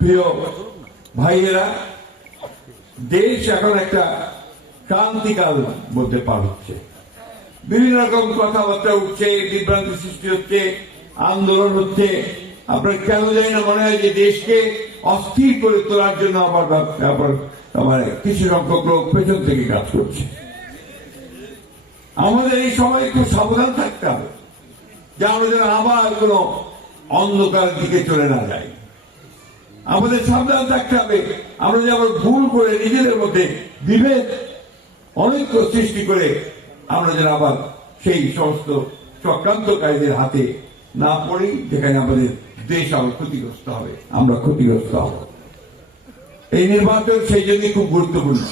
প্রিয় ভাইয়েরা, দেশ এখন একটা ক্রান্তিকাল মধ্যে পার হচ্ছে। বিভিন্ন রকম কথাবার্তা উঠছে, বিভ্রান্তি সৃষ্টি হচ্ছে, আন্দোলন হচ্ছে। আপনার কেন জানি না মনে হয় যে দেশকে অস্থির করে তোলার জন্য আবার কিছু সংখ্যক লোক পেছন থেকে কাজ করছে। আমাদের এই সময় একটু সাবধান থাকতে হবে যে আমরা যেন আবার কোন অন্ধকারের দিকে চলে না যাই। আমাদের সাবধান থাকতে হবে আমরা যে আবার ভুল করে নিজেদের মধ্যে বিভেদ অনৈক্য সৃষ্টি করে আমরা যেন আবার সেই সমস্ত চক্রান্তকারীদের হাতে না পড়ি, যেখানে আমাদের দেশ আবার ক্ষতিগ্রস্ত হবে, আমরা ক্ষতিগ্রস্ত হব। এই নির্বাচন সেই জন্য খুব গুরুত্বপূর্ণ।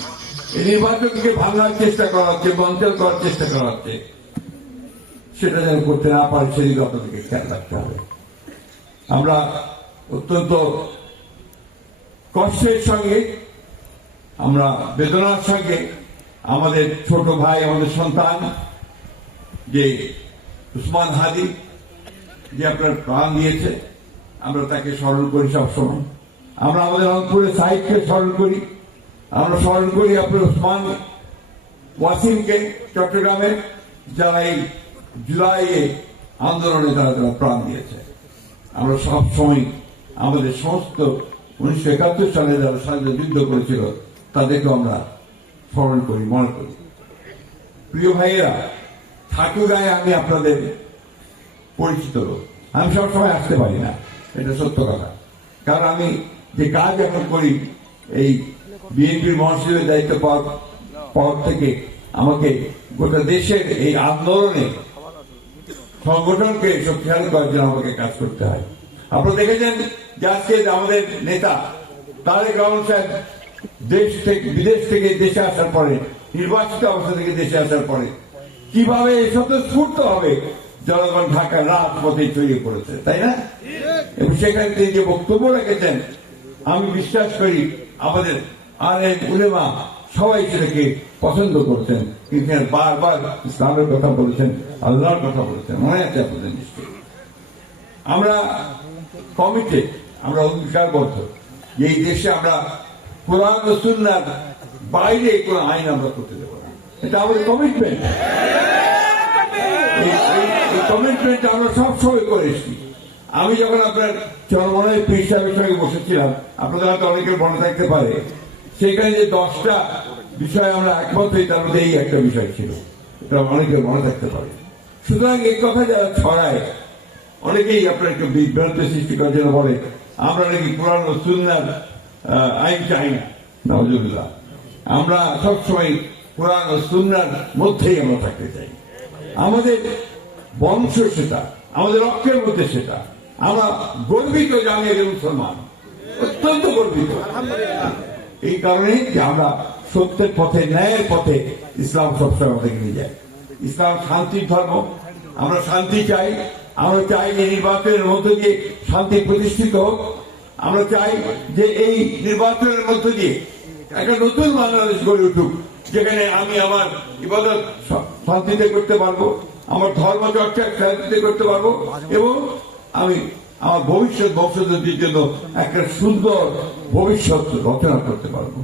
এই নির্বাচনকে ভাঙার চেষ্টা করা হচ্ছে, বঞ্চন করার চেষ্টা করা হচ্ছে, সেটা যেন করতে না পারে সেদিকে আপনাদেরকে খেয়াল রাখতে হবে। আমরা অত্যন্ত কষ্টের সঙ্গে, আমরা বেদনার সঙ্গে আমাদের ছোট ভাই, আমাদের সন্তান যে উসমান হাদি, যে আপনার প্রাণ দিয়েছে, আমরা তাকে স্মরণ করি সবসময়। আমরা আমাদের রংপুরের সাহিবকে স্মরণ করি, আমরা স্মরণ করি আপনার উসমান ওয়াসিমকে চট্টগ্রামে, যারা এই জুলাইয়ে আন্দোলনে তারা প্রাণ দিয়েছে। আমরা সবসময় আমাদের সমস্ত 1971 সালে যারা স্বাধীনতা যুদ্ধ করেছিল তাদেরকে আমরা স্মরণ করি, মনে করি। প্রিয় ভাইয়েরা, ঠাকুরগাঁয়ে আমি আপনাদের পরিচিত লোক। আমি সবসময় আসতে পারি না, এটা সত্য কথা। কারণ আমি যে কাজ এখন করি, এই বিএনপির মহাসচিবের দায়িত্ব পাওয়ার থেকে আমাকে গোটা দেশের এই আন্দোলনে সংগঠনকে শক্তিশালী করার জন্য আমাকে কাজ করতে হয়। আপনারা দেখেছেন যে আজকে আমাদের নেতা তারেক রহমান সাহেব বিদেশ থেকে দেশে আসার পরে, নির্বাচিত অবস্থা থেকে দেশে আসার পরে কিভাবে স্বতঃস্ফূর্ত হবে জনগণ ঢাকার রাজপথে ছড়িয়ে পড়েছে, তাই না? এবং সেখানে তিনি যে বক্তব্য রেখেছেন, আমি বিশ্বাস করি আমাদের আলেম উলেমা সবাই সেটাকে পছন্দ করছেন। কিন্তু বারবার ইসলামের কথা বলেছেন, আল্লাহর কথা বলেছেন, মনে আছে আপনাদের নিশ্চয়ই। আমরা কমিটেড, আমরা অঙ্গীকারবদ্ধ যে এই দেশে আমরা কোরআন ও সুন্নাহর বাইরে কোন আইন আমরা করতে দেব না। এটা আমাদের কমিটমেন্ট। এই কমিটমেন্ট আমরা সবসময় করে এসেছি। আমি যখন আপনার চরমনায় পীর সাহেবের সঙ্গে বসেছিলাম, আপনাদের হয়তো অনেকের মনে থাকতে পারে, সেখানে যে 10টা বিষয় আমরা একমত হই, তার মধ্যে এই একটা বিষয় ছিল, এটা অনেকের মনে থাকতে পারে। সুতরাং এই কথা যারা ছড়ায়, অনেকেই আপনার একটু বিভ্রান্ত সৃষ্টি করার জন্য বলে আমরা নাকি কোরআন ও সুন্নাহর আইন চাই না। নাউজুবিল্লাহ, আমরা সবসময় কোরআন ও সুন্নাহর মধ্যেই আমরা থাকতে চাই। আমাদের বংশ সেটা, আমাদের রক্তের মধ্যে সেটা। আমরা গর্বিত যে আমি একজন মুসলমান, অত্যন্ত গর্বিত। এই কারণে যে আমরা সত্যের পথে, ন্যায়ের পথে ইসলাম সবসময় আমাদেরকে নিয়ে যায়। ইসলাম শান্তির ধর্ম, আমরা শান্তি চাই। আমরা চাই যে নির্বাচনের মধ্য দিয়ে শান্তি প্রতিষ্ঠিত হোক। আমরা চাই যে এই নির্বাচনের মধ্য দিয়ে একটা নতুন বাংলাদেশ গড়ে উঠুক, যেখানে আমি আমার ইবাদত শান্তিতে করতে পারবো, আমার ধর্ম চর্চা শান্তিতে করতে পারবো, এবং আমি আমার ভবিষ্যৎ বংশধরদের জন্য একটা সুন্দর ভবিষ্যৎ রচনা করতে পারবো।